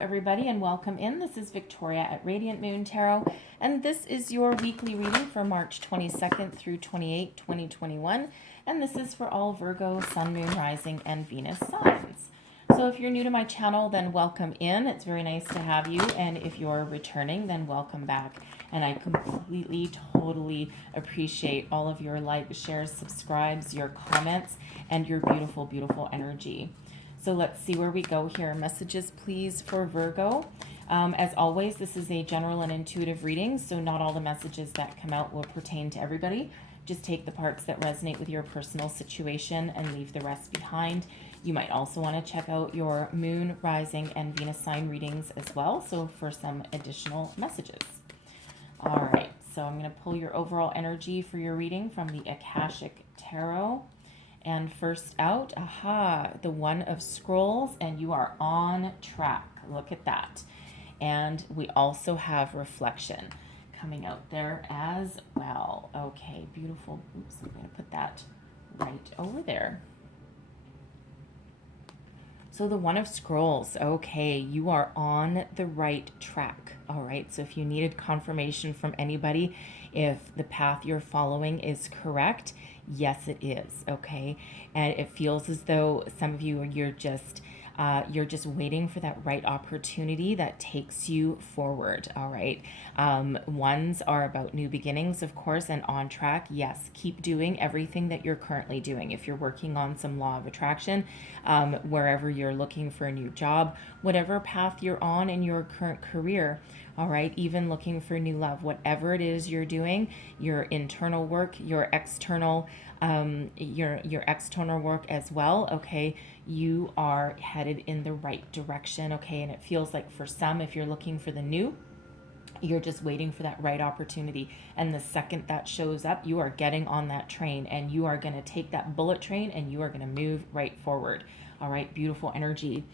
Everybody, and welcome in. This is Victoria at Radiant Moon Tarot, and this is your weekly reading for March 22nd through 28, 2021, and this is for all Virgo, Sun, Moon, Rising, and Venus signs. So if you're new to my channel, then welcome in. It's very nice to have you, and if you're returning, then welcome back. And I completely, totally appreciate all of your likes, shares, subscribes, your comments, and your beautiful, beautiful energy. So let's see where we go here. Messages, please, for Virgo. As always, this is a general and intuitive reading, so not all the messages that come out will pertain to everybody. Just take the parts that resonate with your personal situation and leave the rest behind. You might also want to check out your Moon, Rising, and Venus sign readings as well, so for some additional messages. All right, so I'm going to pull your overall energy for your reading from the Akashic Tarot. And first out, the One of Scrolls, and you are on track. Look at that. And we also have reflection coming out there as well. Okay, beautiful. Oops, I'm going to put that right over there. So the One of Scrolls, okay, you are on the right track. All right, so if you needed confirmation from anybody, if the path you're following is correct, yes, it is, okay? And it feels as though some of you, you're just waiting for that right opportunity that takes you forward, all right? Ones are about new beginnings, of course, and on track. Yes, keep doing everything that you're currently doing. If you're working on some law of attraction, wherever you're looking for a new job, whatever path you're on in your current career, all right, even looking for new love, whatever it is you're doing, your internal work, your external work as well, okay, you are headed in the right direction, okay? And it feels like for some, if you're looking for the new, you're just waiting for that right opportunity, and the second that shows up, you are getting on that train, and you are going to take that bullet train and you are going to move right forward. All right, beautiful energy.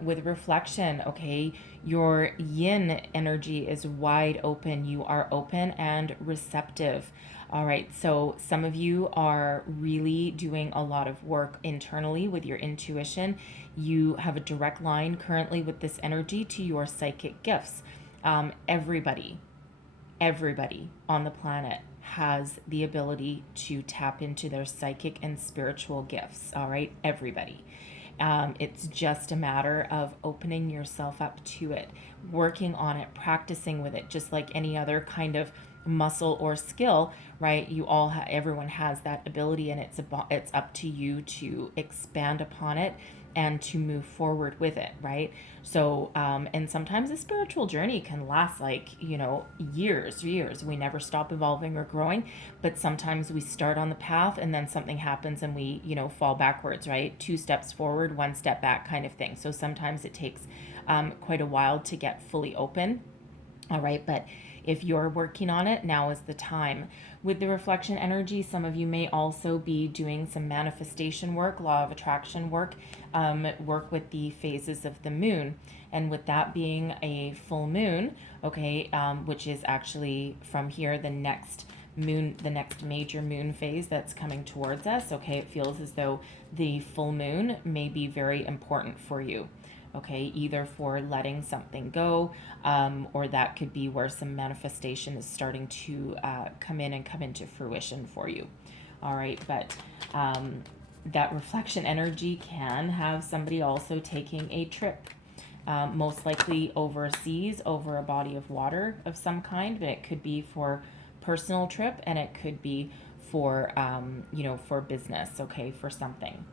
With reflection, okay, your yin energy is wide open. You are open and receptive. All right, so some of you are really doing a lot of work internally with your intuition. You have a direct line currently with this energy to your psychic gifts. Everybody on the planet has the ability to tap into their psychic and spiritual gifts. All right, everybody. It's just a matter of opening yourself up to it, working on it, practicing with it, just like any other kind of muscle or skill, right? Everyone has that ability, and it's up to you to expand upon it and to move forward with it, right? So, and sometimes a spiritual journey can last years. We never stop evolving or growing, but sometimes we start on the path and then something happens and we, fall backwards, right? 2 steps forward, 1 step back kind of thing. So sometimes it takes quite a while to get fully open. All right, but if you're working on it, now is the time. With the reflection energy, some of you may also be doing some manifestation work, law of attraction work, work with the phases of the moon. And with that being a full moon, okay, which is actually from here the next major moon phase that's coming towards us, okay, it feels as though the full moon may be very important for you. Okay, either for letting something go, or that could be where some manifestation is starting to come into fruition for you. All right, but that reflection energy can have somebody also taking a trip, most likely overseas, over a body of water of some kind, but it could be for personal trip, and it could be for for business, okay, for something.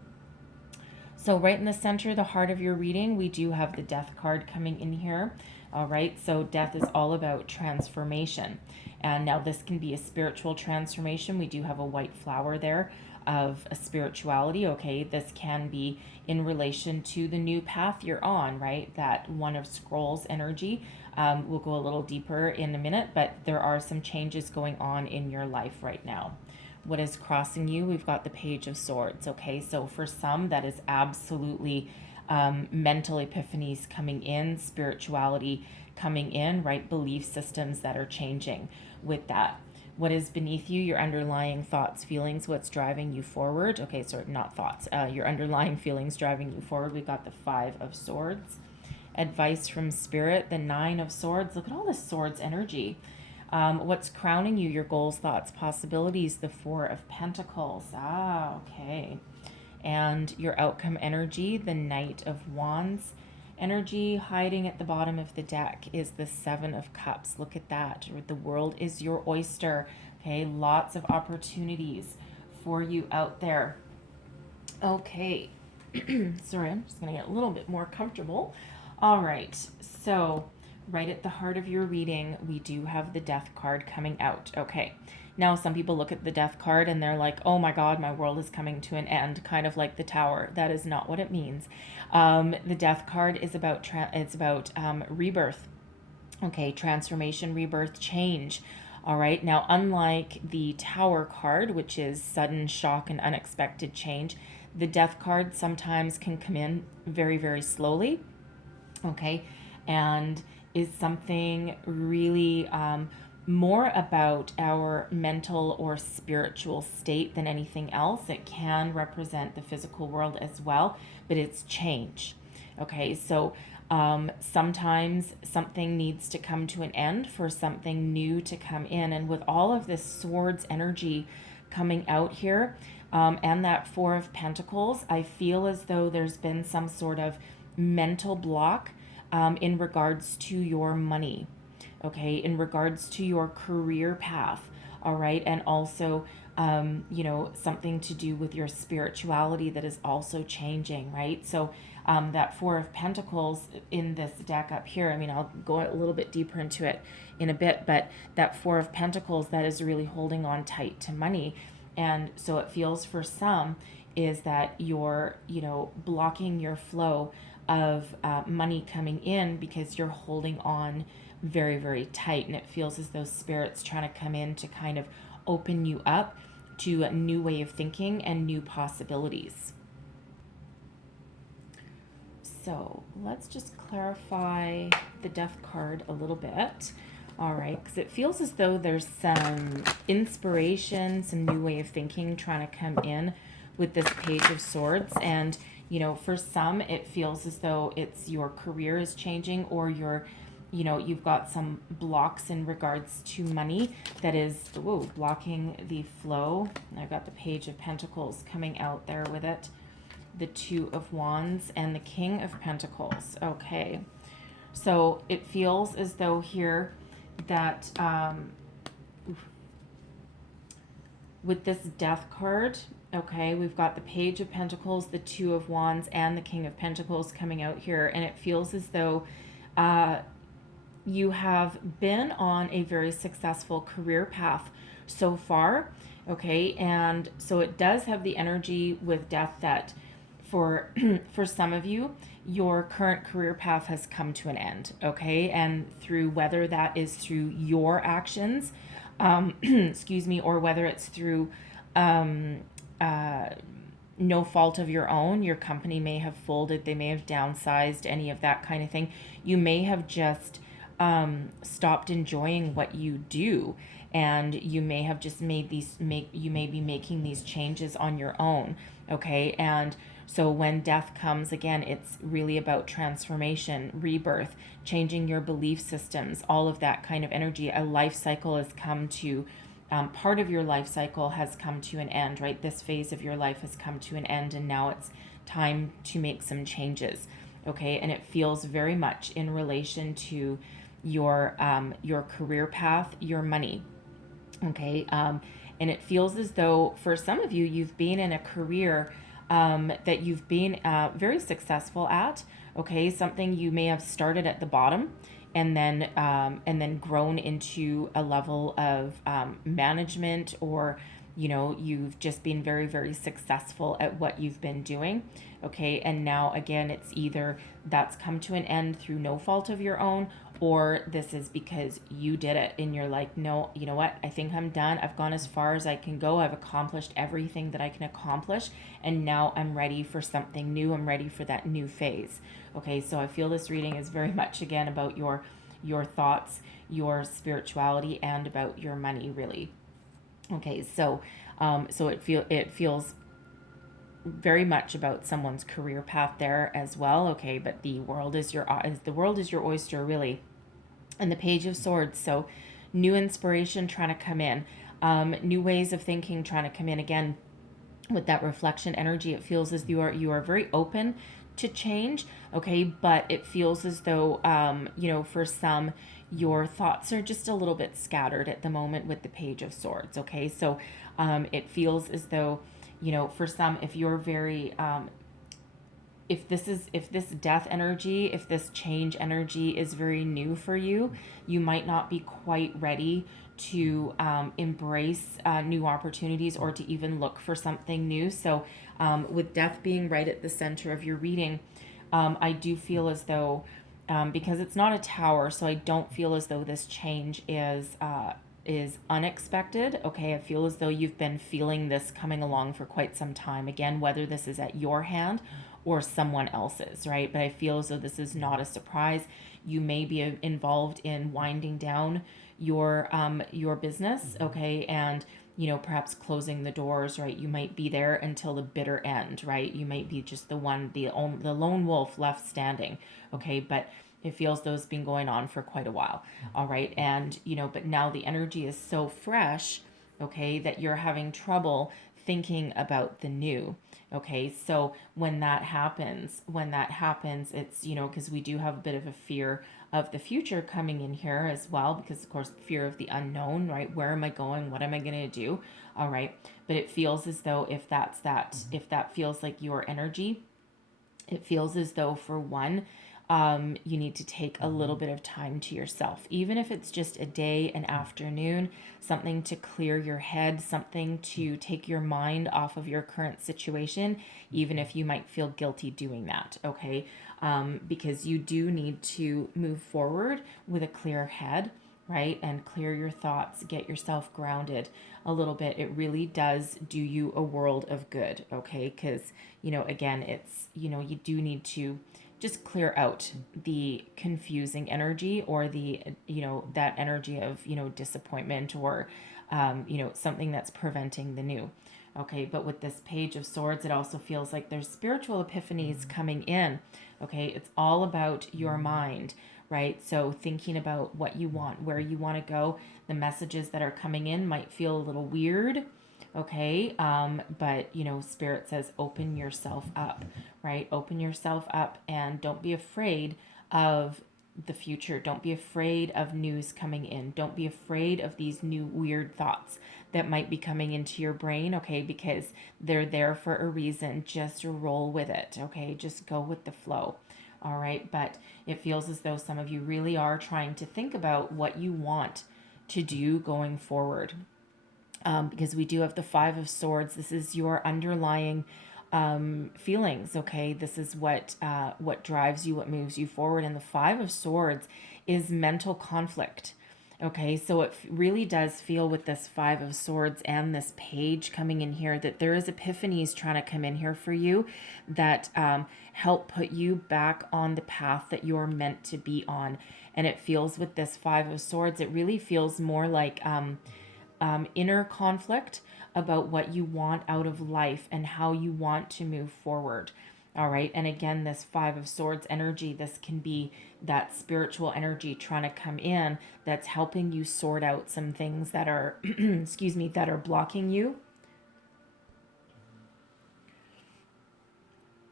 So right in the center, the heart of your reading, we do have the Death card coming in here. All right, so death is all about transformation. And now this can be a spiritual transformation. We do have a white flower there of a spirituality, okay? This can be in relation to the new path you're on, right? That One of Scrolls energy. We'll go a little deeper in a minute, but there are some changes going on in your life right now. What is crossing you? We've got the Page of Swords, okay? So for some, that is absolutely mental epiphanies coming in, spirituality coming in, right? Belief systems that are changing with that. What is beneath you? Your underlying thoughts, feelings, what's driving you forward. Okay, sorry, not thoughts. Your underlying feelings driving you forward. We've got the Five of Swords. advice from Spirit, the Nine of Swords. Look at all this Swords energy. What's crowning you? Your goals, thoughts, possibilities. The Four of Pentacles. Ah, okay. And your outcome energy, the Knight of Wands. Energy hiding at the bottom of the deck is the Seven of Cups. Look at that. The world is your oyster. Okay, lots of opportunities for you out there. Okay. Sorry, I'm just going to get a little bit more comfortable. All right. So, right at the heart of your reading, we do have the Death card coming out. Okay. Now, some people look at the Death card and they're like, oh my God, my world is coming to an end, kind of like the Tower. That is not what it means. The Death card is about, rebirth. Okay, transformation, rebirth, change. All right, now unlike the Tower card, which is sudden shock and unexpected change, the Death card sometimes can come in very, very slowly. Okay, and is something really more about our mental or spiritual state than anything else. It can represent the physical world as well, but it's change. Okay, so sometimes something needs to come to an end for something new to come in. And with all of this Swords energy coming out here, and that Four of Pentacles, I feel as though there's been some sort of mental block in regards to your money, okay, in regards to your career path, all right, and also, something to do with your spirituality that is also changing, right? So that Four of Pentacles in this deck up here, I mean, I'll go a little bit deeper into it in a bit, but that Four of Pentacles, that is really holding on tight to money. And so it feels for some is that you're, blocking your flow of money coming in because you're holding on very, very tight. And it feels as though Spirit's trying to come in to kind of open you up to a new way of thinking and new possibilities. So let's just clarify the Death card a little bit. All right, because it feels as though there's some inspiration, some new way of thinking trying to come in with this Page of Swords. And, for some, it feels as though it's your career is changing, or you've got some blocks in regards to money that is, blocking the flow. I've got the Page of Pentacles coming out there with it, the Two of Wands, and the King of Pentacles. Okay, so it feels as though here that with this Death card, okay, we've got the Page of Pentacles, the Two of Wands, and the King of Pentacles coming out here, and it feels as though you have been on a very successful career path so far, okay, and so it does have the energy with Death that for some of you, your current career path has come to an end, okay, and through whether that is through your actions, excuse me, or whether it's through no fault of your own. Your company may have folded, they may have downsized, any of that kind of thing. You may have just stopped enjoying what you do, and you may have just you may be making these changes on your own, okay, and so when Death comes, again, it's really about transformation, rebirth, changing your belief systems, all of that kind of energy. A life cycle has come to, part of your life cycle has come to an end, right? This phase of your life has come to an end, and now it's time to make some changes, okay? And it feels very much in relation to your career path, your money, okay? And it feels as though for some of you, you've been in a career that you've been very successful at, okay, something you may have started at the bottom and then grown into a level of management, or you've just been very, very successful at what you've been doing, okay, and now again it's either that's come to an end through no fault of your own, or this is because you did it and you're like, no, you know what, I think I'm done. I've gone as far as I can go. I've accomplished everything that I can accomplish, and now I'm ready for something new. I'm ready for that new phase. Okay, so I feel this reading is very much again about your thoughts, your spirituality, and about your money, really. Okay, so it feels very much about someone's career path there as well. Okay, but the world is your oyster, really. And the Page of Swords, so new inspiration trying to come in, new ways of thinking trying to come in again. With that reflection energy, it feels as you are very open to change. Okay, but it feels as though for some, your thoughts are just a little bit scattered at the moment with the Page of Swords. Okay, so it feels as though, for some, if you're very if this death energy, if this change energy is very new for you, you might not be quite ready to embrace new opportunities, or to even look for something new. So with death being right at the center of your reading, I do feel as though, because it's not a tower, so I don't feel as though this change is unexpected. Okay, I feel as though you've been feeling this coming along for quite some time. Again, whether this is at your hand or someone else's, right? But I feel as though this is not a surprise. You may be involved in winding down your business, okay, and perhaps closing the doors, right? You might be there until the bitter end, right? You might be just the lone wolf left standing, okay, but it feels though it's been going on for quite a while, all right, and but now the energy is so fresh, okay, that you're having trouble thinking about the new. Okay, so when that happens, it's, because we do have a bit of a fear of the future coming in here as well, because of course fear of the unknown, right? Where am I going? What am I going to do? All right, but it feels as though, if that feels like your energy, it feels as though, for one, you need to take a little bit of time to yourself, even if it's just a day, an afternoon, something to clear your head, something to take your mind off of your current situation, even if you might feel guilty doing that, okay? Because you do need to move forward with a clear head, right? And clear your thoughts, get yourself grounded a little bit. It really does do you a world of good, okay? Because, again, it's, you do need to just clear out the confusing energy, or the, that energy of, disappointment, or, something that's preventing the new. Okay, but with this Page of Swords, it also feels like there's spiritual epiphanies coming in. Okay, it's all about your mind, right? So thinking about what you want, where you want to go, the messages that are coming in might feel a little weird, okay, but Spirit says open yourself up, right? Open yourself up, and don't be afraid of the future. Don't be afraid of news coming in. Don't be afraid of these new weird thoughts that might be coming into your brain, okay? Because they're there for a reason. Just roll with it, okay? Just go with the flow, all right? But it feels as though some of you really are trying to think about what you want to do going forward. Because we do have the Five of Swords. This is your underlying feelings. Okay, this is what drives you, what moves you forward. And the Five of Swords is mental conflict. Okay, so it really does feel, with this Five of Swords and this page coming in here, that there is epiphanies trying to come in here for you that help put you back on the path that you're meant to be on. And it feels, with this Five of Swords, it really feels more like inner conflict about what you want out of life and how you want to move forward. All right. And again, this Five of Swords energy, this can be that spiritual energy trying to come in, that's helping you sort out some things that are, excuse me, that are blocking you.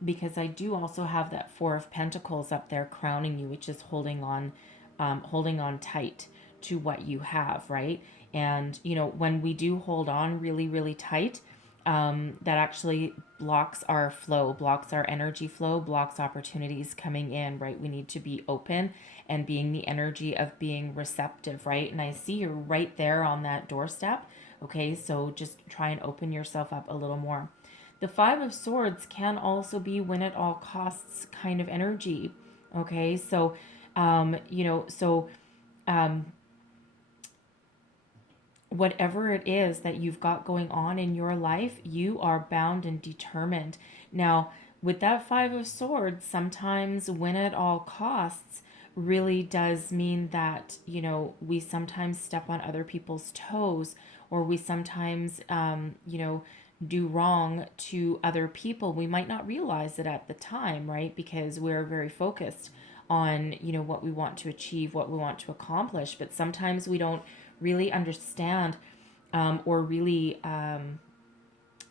Because I do also have that Four of Pentacles up there crowning you, which is holding on tight to what you have, right? And, when we do hold on really, really tight, that actually blocks our flow, blocks our energy flow, blocks opportunities coming in, right? We need to be open and being the energy of being receptive, right? And I see you're right there on that doorstep. Okay, so just try and open yourself up a little more. The Five of Swords can also be win at all costs kind of energy. Okay, so, whatever it is that you've got going on in your life, you are bound and determined. Now, with that Five of Swords, sometimes win at all costs really does mean that, we sometimes step on other people's toes, or we sometimes, do wrong to other people. We might not realize it at the time, right? Because we're very focused on, what we want to achieve, what we want to accomplish. But sometimes we don't really understand or really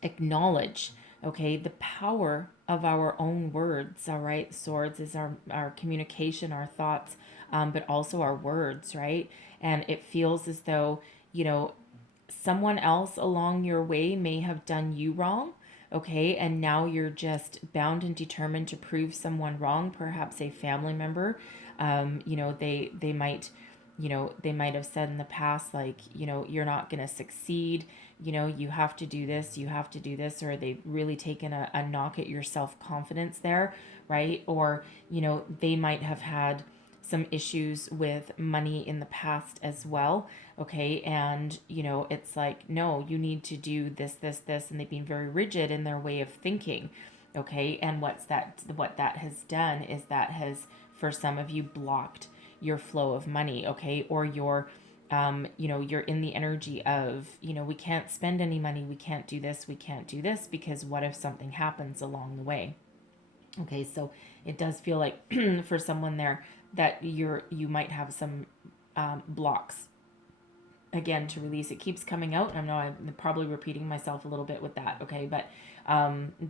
acknowledge, okay, the power of our own words. All right, swords is our communication, our thoughts, but also our words, right? And it feels as though, someone else along your way may have done you wrong, okay, and now you're just bound and determined to prove someone wrong, perhaps a family member. They might, they might have said in the past, like, you're not going to succeed, you have to do this, you have to do this, or they've really taken a knock at your self-confidence there, right? Or, they might have had some issues with money in the past as well, okay? And, it's like, no, you need to do this, and they've been very rigid in their way of thinking, okay? And what that has done is that has, for some of you, blocked your flow of money, okay? Or you're in the energy of, we can't spend any money, we can't do this, because what if something happens along the way? Okay, so it does feel like for someone there that you might have some blocks again to release. It keeps coming out. I know I'm probably repeating myself a little bit with that. Okay, but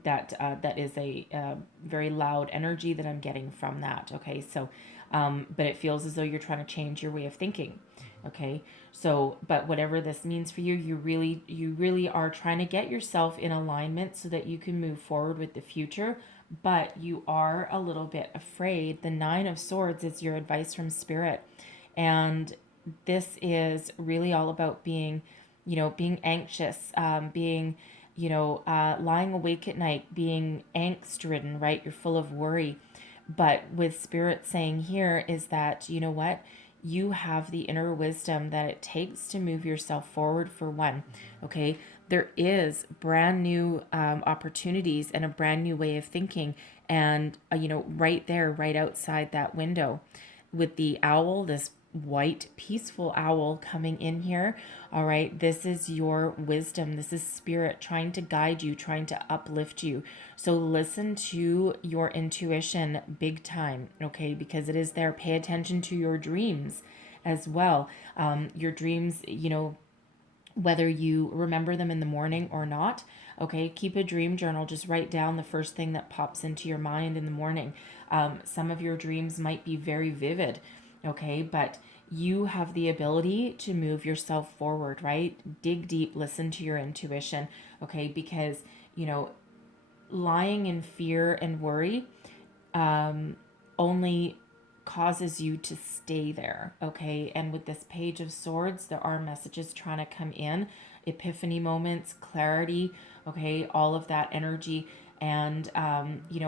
that is a very loud energy that I'm getting from that. Okay, so but it feels as though you're trying to change your way of thinking. Okay, so but whatever this means for you, you really are trying to get yourself in alignment so that you can move forward with the future. But you are a little bit afraid. The Nine of Swords is your advice from Spirit, and this is really all about being, being anxious, being, lying awake at night, being angst ridden, right? You're full of worry. But with Spirit saying here is that, you know what? You have the inner wisdom that it takes to move yourself forward, for one. Okay. There is brand new opportunities and a brand new way of thinking. And, right there, right outside that window with the owl, this white peaceful owl coming in here. All right, this is your wisdom, this is Spirit trying to guide you, trying to uplift you. So listen to your intuition big time, okay, because it is there. Pay attention to your dreams as well. Your dreams, whether you remember them in the morning or not. Okay, keep a dream journal. Just write down the first thing that pops into your mind in the morning. Some of your dreams might be very vivid, okay, but you have the ability to move yourself forward, right? Dig deep, listen to your intuition, okay, because, lying in fear and worry only causes you to stay there, okay? And with this Page of Swords, there are messages trying to come in, epiphany moments, clarity, okay, all of that energy. And,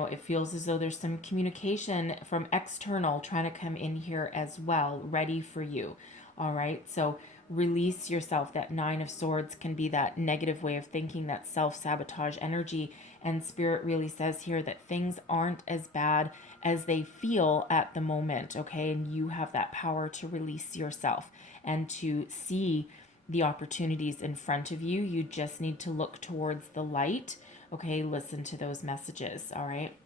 it feels as though there's some communication from external trying to come in here as well, ready for you. All right. So release yourself. That Nine of Swords can be that negative way of thinking, that self-sabotage energy. And Spirit really says here that things aren't as bad as they feel at the moment. Okay. And you have that power to release yourself and to see the opportunities in front of you. You just need to look towards the light. Okay, listen to those messages, all right?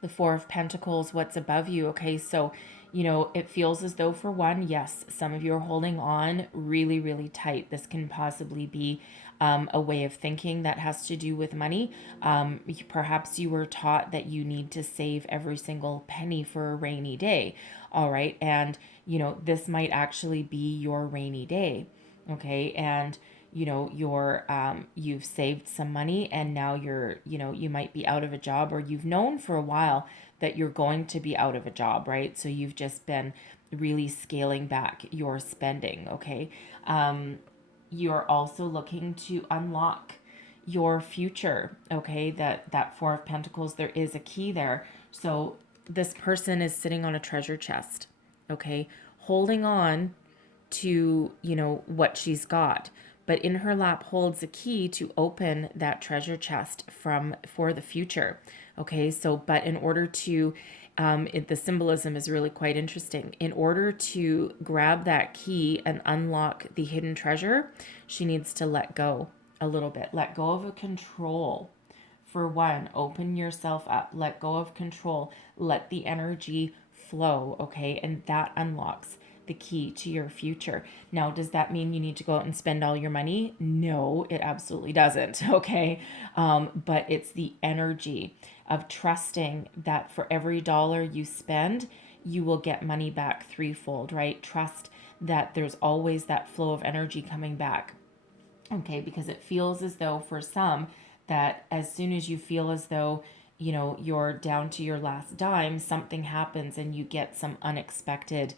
The Four of Pentacles, what's above you, okay? So, it feels as though, for one, yes, some of you are holding on really, really tight. This can possibly be a way of thinking that has to do with money. Perhaps you were taught that you need to save every single penny for a rainy day, all right? And, this might actually be your rainy day, okay? And you've saved some money, and now you might be out of a job, or you've known for a while that you're going to be out of a job, right? So you've just been really scaling back your spending, okay? You're also looking to unlock your future, okay? That Four of Pentacles, there is a key there. So this person is sitting on a treasure chest, okay? Holding on to, what she's got, but in her lap holds a key to open that treasure chest for the future. Okay, so but in order to the symbolism is really quite interesting. In order to grab that key and unlock the hidden treasure, she needs to let go a little bit. Let go of a control. For one, open yourself up. Let go of control. Let the energy flow, okay? And that unlocks the key to your future. Now, does that mean you need to go out and spend all your money? No, it absolutely doesn't, okay? But it's the energy of trusting that for every dollar you spend, you will get money back threefold, right? Trust that there's always that flow of energy coming back. Okay, because it feels as though for some that as soon as you feel as though, you know, you're down to your last dime, something happens and you get some unexpected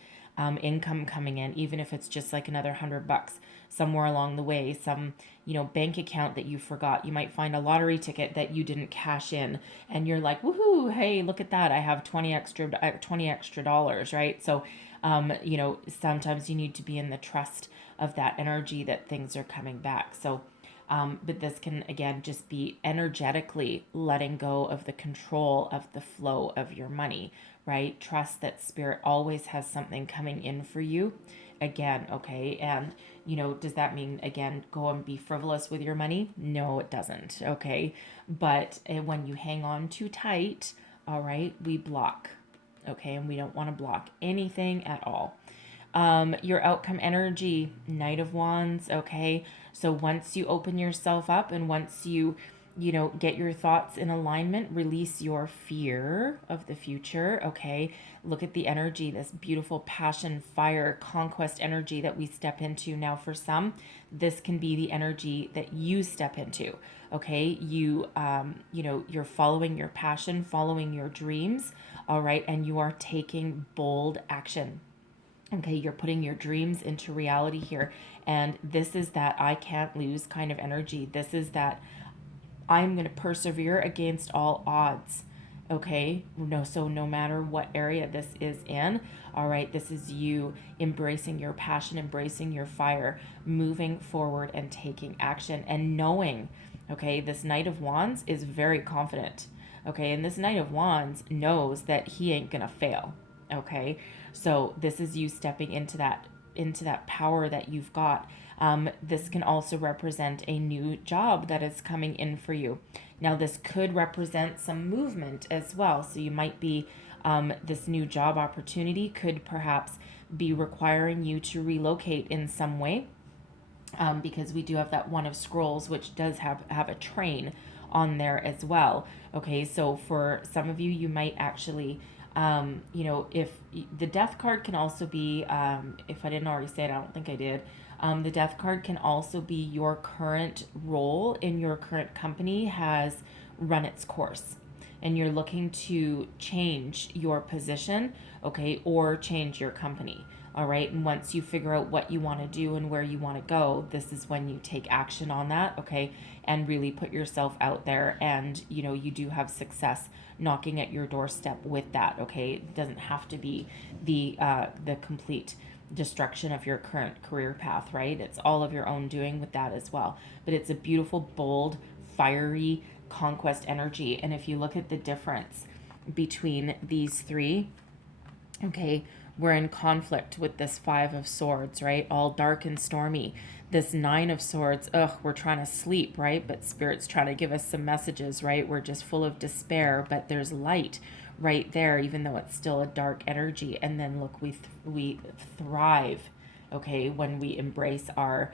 income coming in, even if it's just like another $100 somewhere along the way, some, you know, bank account that you forgot. You might find a lottery ticket that you didn't cash in and you're like, woohoo, hey, look at that. I have 20 extra dollars, right? So, you know, sometimes you need to be in the trust of that energy that things are coming back. So, but this can again just be energetically letting go of the control of the flow of your money, right? Trust that spirit always has something coming in for you again, okay? And, you know, does that mean, again, go and be frivolous with your money? No, it doesn't, okay? But when you hang on too tight, all right, we block, okay? And we don't want to block anything at all. Your outcome energy, Knight of Wands, okay? So once you open yourself up and once you know, get your thoughts in alignment, release your fear of the future, okay? Look at the energy, this beautiful passion, fire, conquest energy that we step into. Now for some, this can be the energy that you step into, okay? You know, you're following your passion, following your dreams, all right? And you are taking bold action. Okay, you're putting your dreams into reality here. And this is that I can't lose kind of energy. This is that I'm going to persevere against all odds. Okay, no, so no matter what area this is in, all right, this is you embracing your passion, embracing your fire, moving forward and taking action and knowing, okay, this Knight of Wands is very confident. Okay, and this Knight of Wands knows that he ain't going to fail. Okay, so this is you stepping into that power that you've got. This can also represent a new job that is coming in for you. Now, this could represent some movement as well. So you might be, this new job opportunity could perhaps be requiring you to relocate in some way, because we do have that One of Scrolls, which does have a train on there as well. Okay, so for some of you, you might actually, you know, if the Death card can also be, if I didn't already say it, I don't think I did. The Death card can also be your current role in your current company has run its course and you're looking to change your position, okay, or change your company. All right. And once you figure out what you want to do and where you want to go, this is when you take action on that, okay, and really put yourself out there. And, you know, you do have success knocking at your doorstep with that, okay? It doesn't have to be the complete destruction of your current career path, right? It's all of your own doing with that as well. But it's a beautiful, bold, fiery conquest energy. And if you look at the difference between these three, okay, we're in conflict with this Five of Swords, right? All dark and stormy. This Nine of Swords, we're trying to sleep, right? But Spirit's trying to give us some messages, right? We're just full of despair, but there's light right there, even though it's still a dark energy. And then look, we thrive, okay, when we embrace our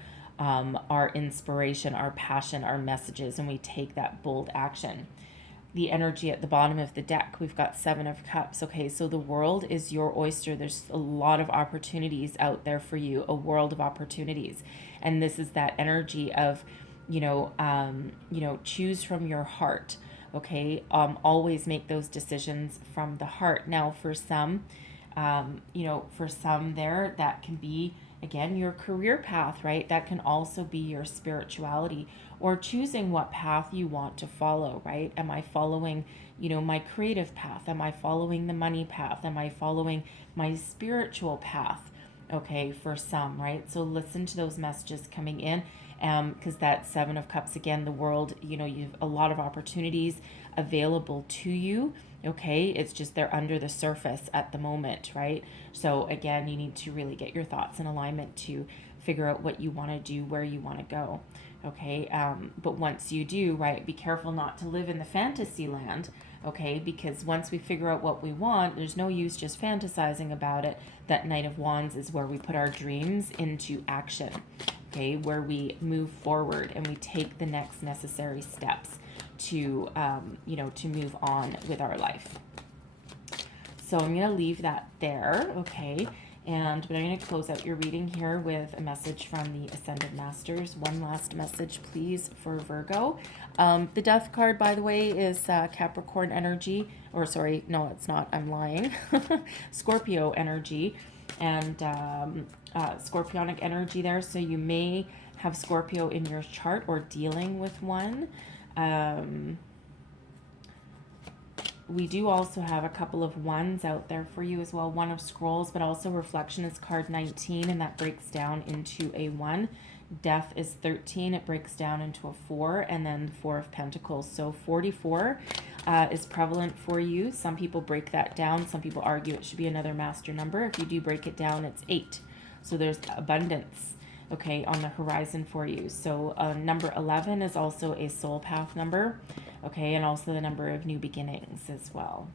inspiration, our passion, our messages, and we take that bold action. The energy at the bottom of the deck, we've got Seven of Cups. Okay, so the world is your oyster. There's a lot of opportunities out there for you, a world of opportunities. And this is that energy of, choose from your heart. Okay, always make those decisions from the heart. Now, for some, there, that can be, again, your career path, right? That can also be your spirituality or choosing what path you want to follow, right? Am I following, my creative path? Am I following the money path? Am I following my spiritual path? Okay, for some, right? So listen to those messages coming in, because that Seven of Cups, again, the world, you have a lot of opportunities available to you. Okay, it's just they're under the surface at the moment, right? So again, you need to really get your thoughts in alignment to figure out what you want to do, where you want to go. Okay, but once you do, right, be careful not to live in the fantasy land, okay, because once we figure out what we want, there's no use just fantasizing about it. That Knight of Wands is where we put our dreams into action, okay, where we move forward and we take the next necessary steps to, to move on with our life. So I'm going to leave that there, okay? But I'm going to close out your reading here with a message from the Ascended Masters. One last message, please, for Virgo. The Death card, by the way, is Capricorn energy. Or sorry, no, it's not. I'm lying. Scorpio energy and Scorpionic energy there. So you may have Scorpio in your chart or dealing with one. We do also have a couple of ones out there for you as well. One of Scrolls, but also Reflection is card 19, and that breaks down into a 1. Death is 13. It breaks down into a 4, and then 4 of Pentacles. So 44 is prevalent for you. Some people break that down. Some people argue it should be another master number. If you do break it down, it's 8. So there's abundance, okay, on the horizon for you. So number 11 is also a soul path number, okay, and also the number of new beginnings as well.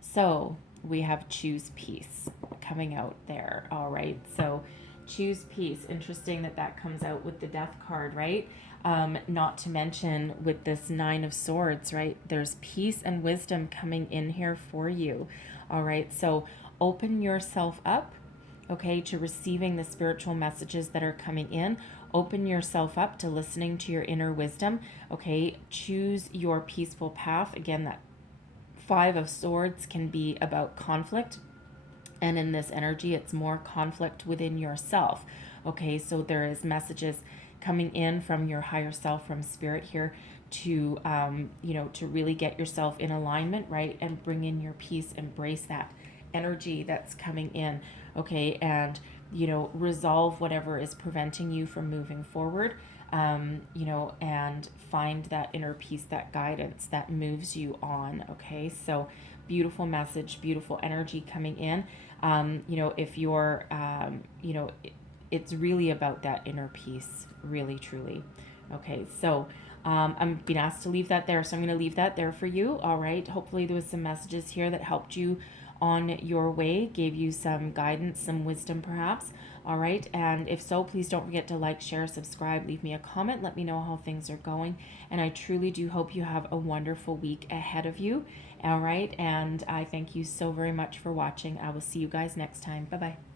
So we have choose peace coming out there. All right, so choose peace. Interesting that that comes out with the Death card, right? Not to mention with this 9 of Swords, right? There's peace and wisdom coming in here for you. All right, so open yourself up, okay, to receiving the spiritual messages that are coming in. Open yourself up to listening to your inner wisdom, okay? Choose your peaceful path. Again, that 5 of Swords can be about conflict, and in this energy, it's more conflict within yourself, okay? So there is messages coming in from your higher self, from spirit here, to to really get yourself in alignment, right, and bring in your peace. Embrace that energy that's coming in, okay, and resolve whatever is preventing you from moving forward, and find that inner peace, that guidance that moves you on, okay? So beautiful message, beautiful energy coming in. If you're, it's really about that inner peace, really, truly. Okay, so I'm being asked to leave that there, so I'm going to leave that there for you, all right? Hopefully there was some messages here that helped you on your way, gave you some guidance, some wisdom perhaps, all right? And if so, please don't forget to like, share, subscribe, leave me a comment, let me know how things are going, and I truly do hope you have a wonderful week ahead of you, all right? And I thank you so very much for watching. I will see you guys next time. Bye-bye.